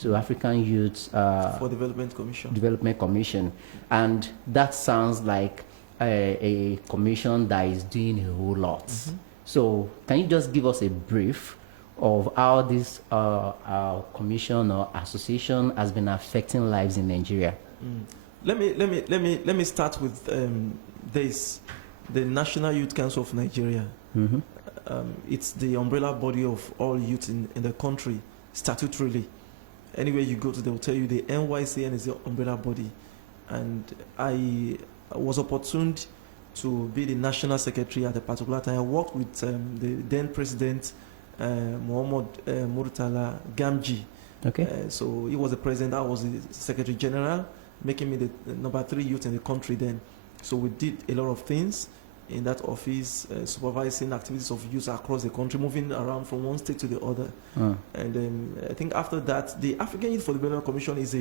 to African Youth For Development Commission, and that sounds like a commission that is doing a whole lot. So can you just give us a brief of how this commission or association has been affecting lives in Nigeria? Let me start with this. The National Youth Council of Nigeria. It's the umbrella body of all youth in the country, statutorily. Anywhere you go to, they will tell you the NYCN is the umbrella body. And I was opportuned to be the national secretary at a particular time. I worked with the then president, Muhammad Murtala Gamji. Okay. So he was the president, I was the secretary general, making me the number 3 youth in the country then. So we did a lot of things in that office, supervising activities of youth across the country, moving around from one state to the other. And I think after that, the African Youth for Development Commission is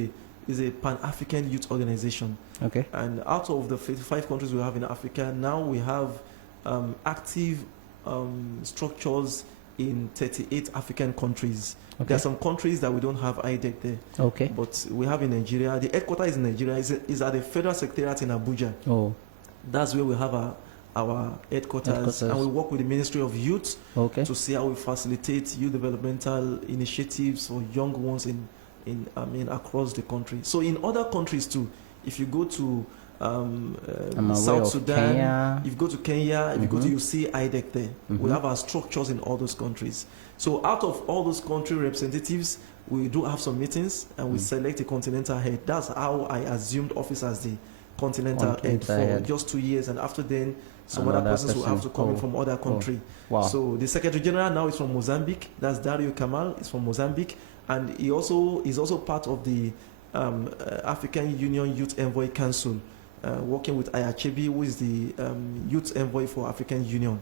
a Pan-African youth organization. Okay. And out of the 55 countries we have in Africa, now we have active structures in 38 African countries. Okay. There are some countries that we don't have IDEC there. Okay. But we have in Nigeria. The headquarters in Nigeria is at the Federal Secretariat in Abuja. Oh. That's where we have our headquarters. And we work with the Ministry of Youth to see how we facilitate youth developmental initiatives for young ones across the country. So in other countries too, if you go to South Sudan, Kenya. if you go to Kenya, if you go to, you see IDEC there. We have our structures in all those countries. So out of all those country representatives, we do have some meetings and we select a continental head. That's how I assumed office as the continental head for just 2 years. And after then, some other persons will have to come in from other country. Wow. So the Secretary General now is from Mozambique. That's Dario Kamal. Is from Mozambique. And he also is also part of the African Union Youth Envoy Council, working with H.E.E.D.S, who is the Youth Envoy for African Union.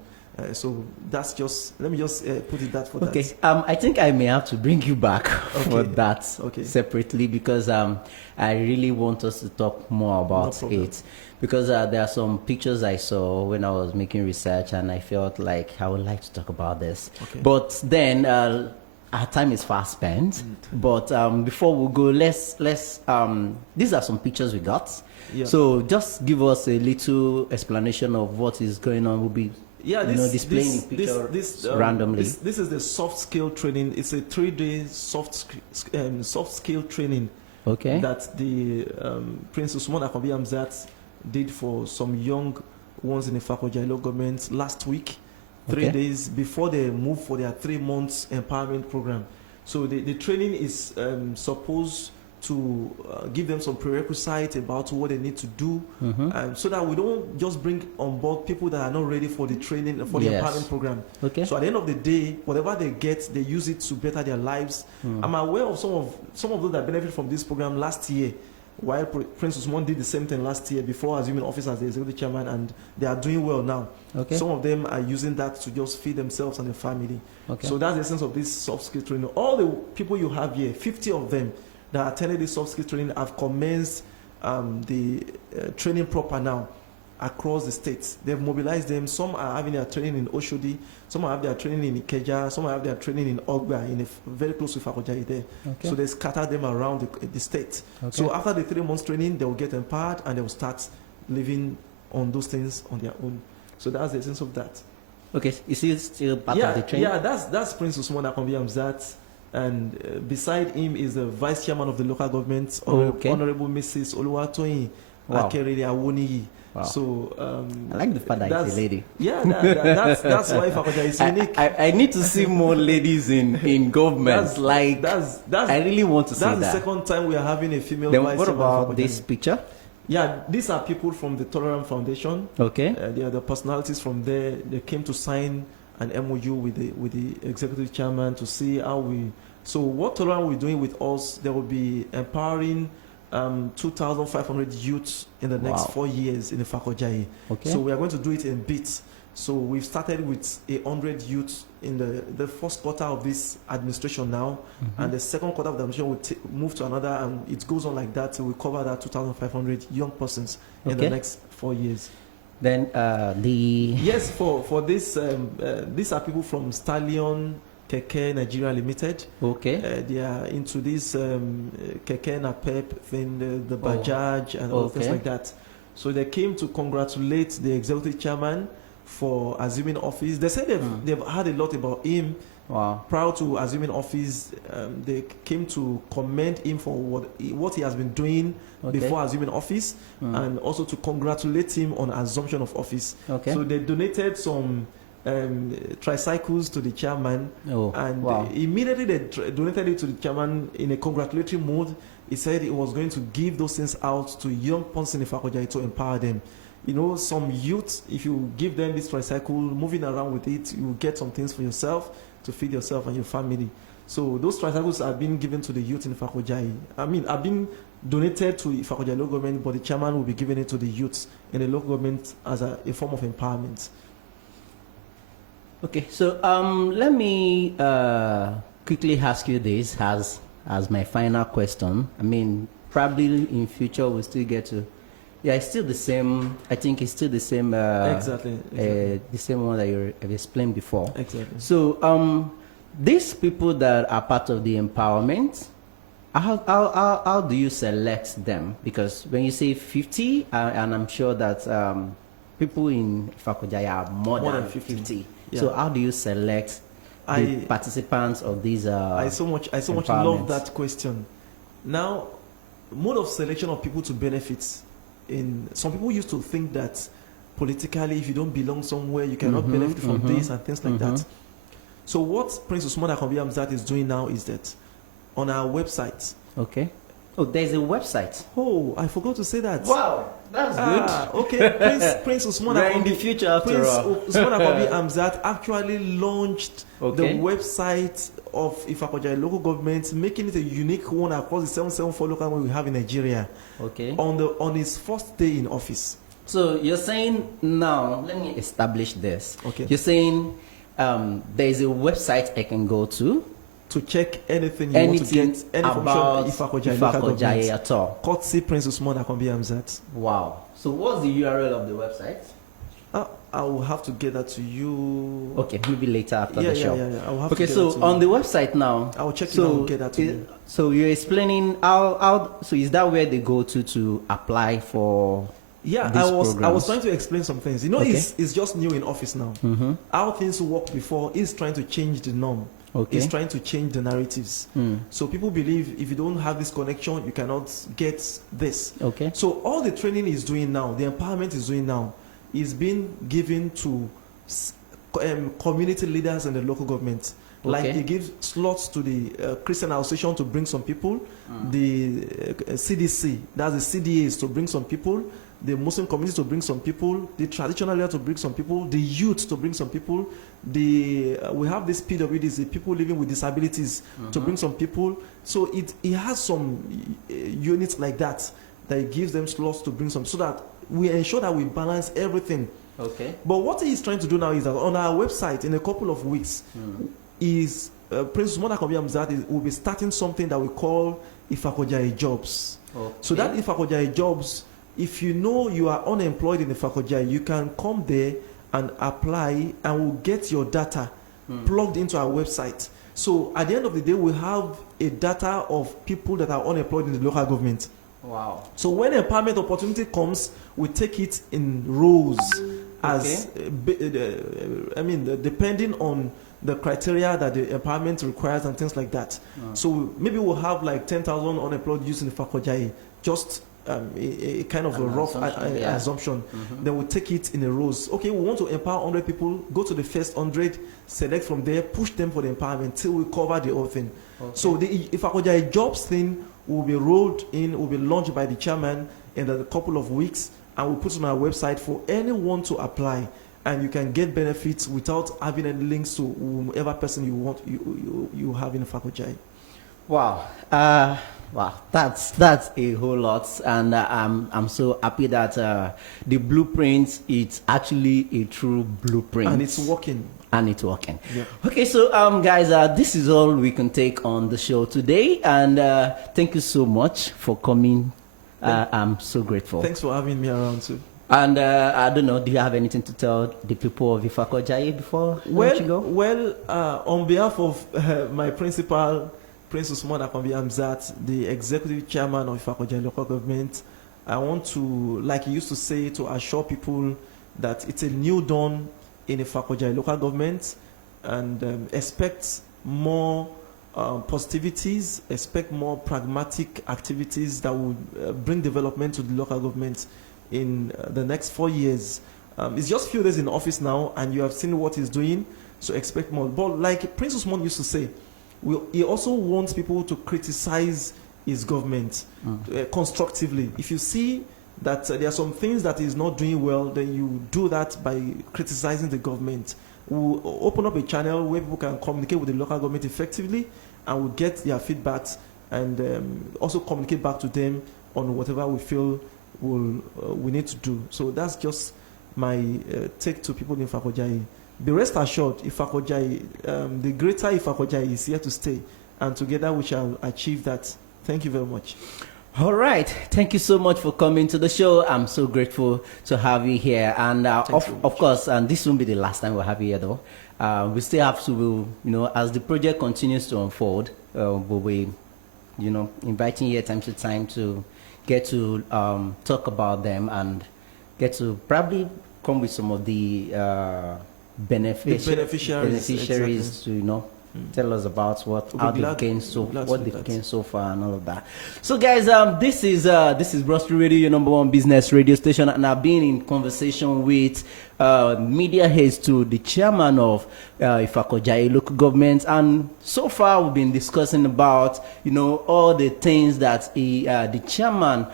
So that's just, let me just put it that for that. Okay, I think I may have to bring you back for that separately, because I really want us to talk more about it. Because there are some pictures I saw when I was making research, and I felt like I would like to talk about this. Okay. But then our time is fast spent. But before we go, let's these are some pictures we got. Yeah. So just give us a little explanation of what is going on. We'll be displaying pictures randomly. This is the soft skill training. It's a 3-day soft skill training. Okay. That the Prince Usman Akanbi Hamzat did for some young ones in the Ifako-Ijaiye Local Government last week, 3 days before they move for their 3 months empowerment program. So the training is supposed to give them some prerequisites about what they need to do, so that we don't just bring on board people that are not ready for the training, for the empowerment program. Okay. So at the end of the day, whatever they get, they use it to better their lives. I'm aware of some of those that benefit from this program last year, while Prince Usman did the same thing last year before assuming office as the executive chairman, and they are doing well now. Okay. Some of them are using that to just feed themselves and their family. Okay. So that's the essence of this soft skill training. All the people you have here, 50 of them that attended this soft skill training, have commenced the training proper now across the states. They've mobilized them. Some are having their training in Oshodi, some have their training in Ikeja, some have their training in Ogba, very close to Ifako-Ijaiye there. Okay. So they scatter them around the state. Okay. So after the 3 months training, they will get empowered and they will start living on those things on their own. So that's the essence of that. Okay, is he still part of the training? Yeah, that's Prince Usman Akanbi Hamzat. And beside him is the vice chairman of the local government, Honorable Mrs. Oluwatoyin Akerele Awoniyi. Wow. So I like the fact that it's a lady. Yeah, that's why Ifako-Ijaiye is unique. I need to see more ladies in government. I really want to see that. That's the second time we are having a female then vice what chairman. What about this picture? Yeah, these are people from the Tolerant Foundation. Okay. They are the personalities from there. They came to sign an MOU with the executive chairman to see how we. So what Tolerant will be doing with us, they will be empowering 2,500 youths in the next 4 years in the Ifako-Ijaiye. Okay. So we are going to do it in bits. So we've started with 100 youths in the first quarter of this administration now, and the second quarter of the administration will move to another, and it goes on like that till we cover that 2,500 young persons in the next 4 years. Then Yes, for this, these are people from Stallion Keke Nigeria Limited. Okay. They are into this Keke Napep thing, the Bajaj and all things like that. So they came to congratulate the executive chairman for assuming office. They said they've heard a lot about him. Wow. Prior to assuming office, they came to commend him for what he has been doing before assuming office, and also to congratulate him on assumption of office. Okay. So they donated some tricycles to the chairman, and immediately they donated it to the chairman in a congratulatory mood. He said he was going to give those things out to young persons in Ifako-Ijaiye to empower them. You know, some youth, if you give them this tricycle, moving around with it, you will get some things for yourself to feed yourself and your family. So those tricycles are being given to the youth in Ifako-Ijaiye. I mean, have been donated to Ifako-Ijaiye Local Government, but the chairman will be giving it to the youths in the local government as a form of empowerment. Okay, so let me quickly ask you this as my final question. I mean, probably in future we'll still get to. Yeah, it's still the same. I think it's still the same. Exactly. The same one that you have explained before. Exactly. So these people that are part of the empowerment, how do you select them? Because when you say 50, and I'm sure that people in Ifako-Ijaiye are more than 50. Yeah. So how do you select the participants of these? I so much love that question. Now, mode of selection of people to benefit. Some people used to think that politically, if you don't belong somewhere, you cannot benefit from this and things like that. So what Prince Usman Akanbi Hamzat is doing now is that on our website. Okay. Oh, there's a website. Oh, I forgot to say that. Wow, that's good. Okay, Prince Usman Akanbi. In the future, after all. Usman Akanbi Hamzat actually launched the website of Ifako-Ijaiye Local Government, making it a unique one across the 774 local government we have in Nigeria. Okay. On his first day in office. So you're saying now, let me establish this. Okay. You're saying there is a website I can go to check anything you want to get, any about Ifako-Ijaiye Local Government at all. Courtesy Prince Usman Akanbi Hamzat. Wow. So what's the URL of the website? I will have to get that to you. Okay, maybe later after the show. Yeah. I will have to get that to on the website now. I will check it out and get that to you. So you're explaining how. So is that where they go to apply for? Yeah, I was trying to explain some things. You know, it's just new in office now. How things worked before is trying to change the norm. Okay. It's trying to change the narratives. So people believe if you don't have this connection, you cannot get this. Okay. So all the training is doing now, the empowerment is doing now, is being given to community leaders in the local government. Okay. Like he gives slots to the Christian Association to bring some people, the CDC, that's the CDAs to bring some people, the Muslim community to bring some people, the traditional leader to bring some people, the youth to bring some people, we have this PWDs, the people living with disabilities, to bring some people. So it has some units like that it gives them slots to bring some, so that we ensure that we balance everything. Okay. But what he is trying to do now is that on our website in a couple of weeks, is Prince Usman Akanbi Hamzat will be starting something that we call Ifako-Ijaiye Jobs. Okay. So that Ifako-Ijaiye Jobs, if you know you are unemployed in Ifako-Ijaiye, you can come there and apply, and we'll get your data plugged into our website. So at the end of the day, we have a data of people that are unemployed in the local government. Wow. So when empowerment opportunity comes, we take it in rows as, depending on the criteria that the empowerment requires and things like that. So maybe we'll have like 10,000 unemployed youths in Ifako-Ijaiye, just a kind of a rough assumption. Then we'll take it in a rows. Okay, we want to empower 100 people, go to the first 100, select from there, push them for the empowerment till we cover the whole thing. Okay. So the Ifako-Ijaiye Jobs thing will be rolled in, will be launched by the chairman in a couple of weeks, and we'll put it on our website for anyone to apply. And you can get benefits without having any links to whoever person you want you have in Ifako-Ijaiye. Wow. Wow, that's a whole lot, and I'm so happy that the blueprint is actually a true blueprint, and it's working. And it's working. Yeah. Okay, so guys, this is all we can take on the show today, and thank you so much for coming. I'm so grateful. Thanks for having me around too. And I don't know, do you have anything to tell the people of Ifako-Ijaiye before I let you go? Well, on behalf of my principal, Prince Usman Akanbi Hamzat, the executive chairman of Ifako-Ijaiye Local Government, I want to, like he used to say, to assure people that it's a new dawn in Ifako-Ijaiye Local Government, and expect more positivities, expect more pragmatic activities that will bring development to the local government in the next 4 years. It's just a few days in office now, and you have seen what he's doing, so expect more. But like Prince Usman used to say, he also wants people to criticize his government constructively. If you see that there are some things that he's not doing well, then you do that by criticizing the government. We'll open up a channel where people can communicate with the local government effectively, and we'll get their feedbacks, and also communicate back to them on whatever we feel we need to do. So that's just my take to people in Ifako-Ijaiye. Be rest assured, Ifako-Ijaiye, the Greater Ifako-Ijaiye is here to stay, and together we shall achieve that. Thank you very much. All right. Thank you so much for coming to the show. I'm so grateful to have you here. And of course, and this won't be the last time we'll have you here, though. We still have to, as the project continues to unfold, we'll be, inviting you time to time to get to talk about them and get to probably come with some of the beneficiaries exactly. To tell us about how they've gained so far and all of that. So guys, this is Bros Radio, your #1 business radio station, and I've been in conversation with media heads to the chairman of Ifako-Ijaiye Local Government, and so far we've been discussing about all the things that the chairman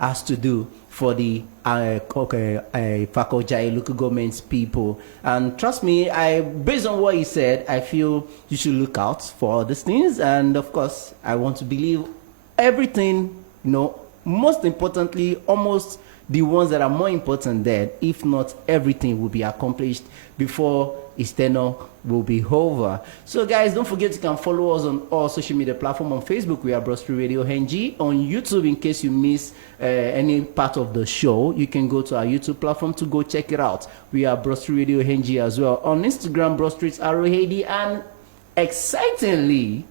has to do for the Ifako-Ijaiye Local Government's people. And trust me, based on what he said, I feel you should look out for all these things. And of course, I want to believe everything, most importantly, almost the ones that are more important there, if not everything, will be accomplished before his tenure will be over. So guys, don't forget you can follow us on all social media platforms. On Facebook, we are Bros Radio NG. On YouTube, in case you miss any part of the show, you can go to our YouTube platform to go check it out. We are Bros Radio NG as well. On Instagram, Bros Streets H.E.E.D.S, and excitingly,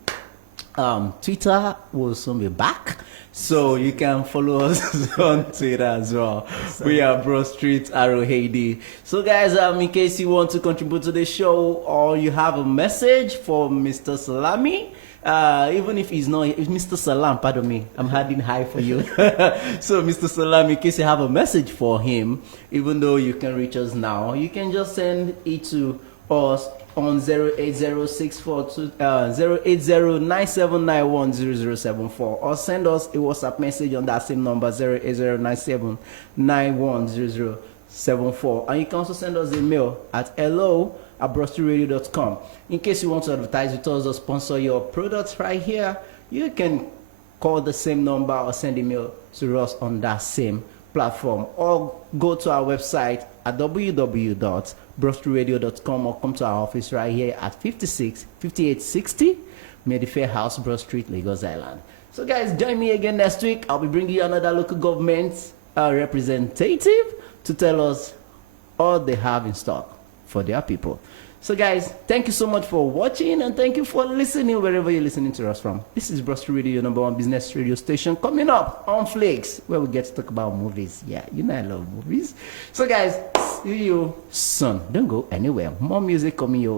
Twitter will soon be back, so you can follow us on Twitter as well. We are Bro Street H.E.E.D. So guys, in case you want to contribute to the show or you have a message for Mr. Salami, even if he's not, if Mr. Salam, pardon me, I'm adding hi for you. So Mr. Salam, in case you have a message for him, even though you can reach us now, you can just send it to us on 08097910074, or send us a WhatsApp message on that same number 08097910074, and you can also send us a mail at hello@brosturadio.com. In case you want to advertise with us or sponsor your products right here, you can call the same number or send email to us on that same platform, or go to our website at www.brosturadio.com, or come to our office right here at 5860 Mayfair House, Broad Street, Lagos Island. So guys, join me again next week. I'll be bringing you another local government representative to tell us all they have in stock for their people. So guys, thank you so much for watching, and thank you for listening wherever you're listening to us from. This is Bros Radio, your #1 business radio station. Coming up on Flakes, where we get to talk about movies. Yeah, I love movies. So guys, see you soon. Don't go anywhere. More music coming your